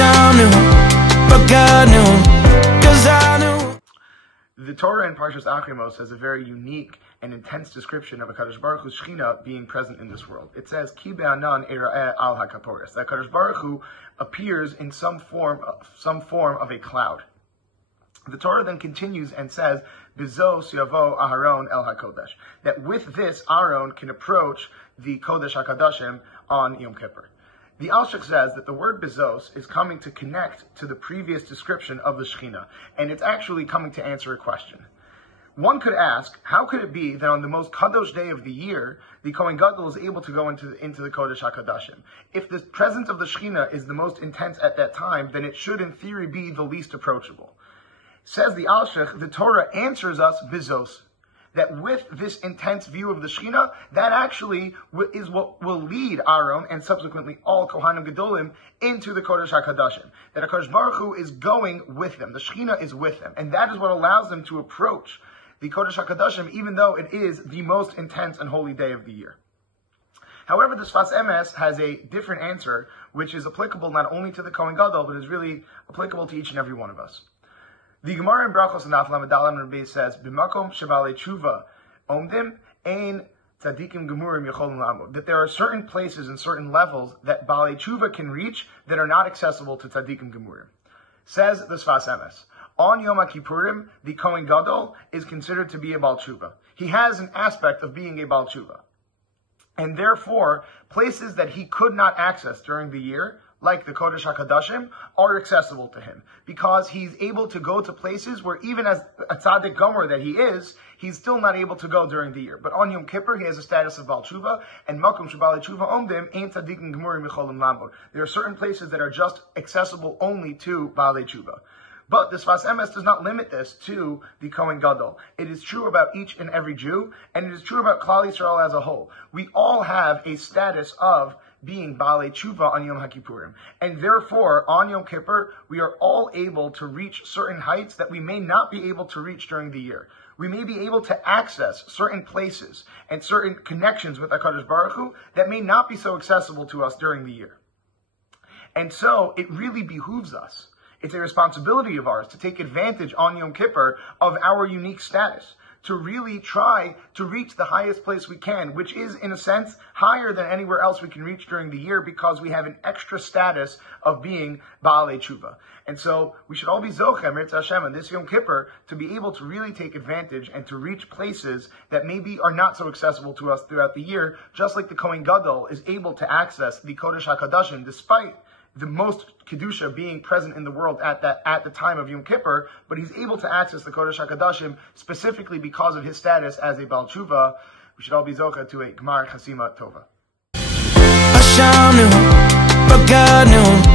shall knew, but God knew, 'cause I knew. The Torah in Parshas Achrimos has a very unique and intense description of a Kadosh Baruch Hu's Shechina being present in this world. It says, Ki be'anan era'eh al hakaporis, that Kadosh Baruch Hu appears in some form of a cloud. The Torah then continues and says, Bizos yavo Aharon el hakodesh, that with this Aaron can approach the Kodesh HaKadoshim on Yom Kippur. The Alshich says that the word Bizos is coming to connect to the previous description of the Shechina, and it's actually coming to answer a question. One could ask, how could it be that on the most Kadosh day of the year, the Kohen Gadol is able to go into the Kodesh HaKadoshim? If the presence of the Shechina is the most intense at that time, then it should in theory be the least approachable. Says the Alshich, the Torah answers us Bizos, that with this intense view of the Shechina, that actually is what will lead Aaron and subsequently all Kohanim Gedolim into the Kodesh HaKadoshim. That HaKadosh Baruch Hu is going with them. The Shechina is with them. And that is what allows them to approach the Kodesh HaKadoshim, even though it is the most intense and holy day of the year. However, the Sfas Emes has a different answer, which is applicable not only to the Kohen Gadol, but is really applicable to each and every one of us. The Gemara in Brachos and Aflam Adalam Rabbi says, "B'makom shebalei Teshuvah omdim ein tzadikim gemurim yocholim la'amod." That there are certain places and certain levels that balei Teshuvah can reach that are not accessible to tzadikim gemurim. Says the Sfas Emes, on Yom Kippurim, the Kohen Gadol is considered to be a Baal Teshuvah. He has an aspect of being a Baal Teshuvah, and therefore places that he could not access during the year, like the Kodesh HaKadoshim, are accessible to him, because he's able to go to places where even as a tzaddik gomer that he is, he's still not able to go during the year. But on Yom Kippur, he has a status of Baal Teshuvah, and Makom Shebalei Teshuvah Omdim Ein Tzadikim Gemurim Yecholim Lamod. There are certain places that are just accessible only to Balei Teshuvah. But the Sfas Emes does not limit this to the Kohen Gadol. It is true about each and every Jew, and it is true about Klal Yisrael as a whole. We all have a status of being Baalei Teshuvah on Yom HaKippurim. And therefore, on Yom Kippur, we are all able to reach certain heights that we may not be able to reach during the year. We may be able to access certain places and certain connections with HaKadosh Baruch Hu that may not be so accessible to us during the year. And so, it really behooves us. It's a responsibility of ours to take advantage on Yom Kippur of our unique status, to really try to reach the highest place we can, which is, in a sense, higher than anywhere else we can reach during the year, because we have an extra status of being Baalei Teshuvah. And so, we should all be Zochem, Ritz Hashem, on this Yom Kippur, to be able to really take advantage and to reach places that maybe are not so accessible to us throughout the year, just like the Kohen Gadol is able to access the Kodesh HaKadoshim, despite the most Kedusha being present in the world at the time of Yom Kippur, but he's able to access the Kodesh HaKadoshim specifically because of his status as a Baal Teshuvah. We should all be Zocha to a Gmar Chasima Tova. I shall knew, but God knew.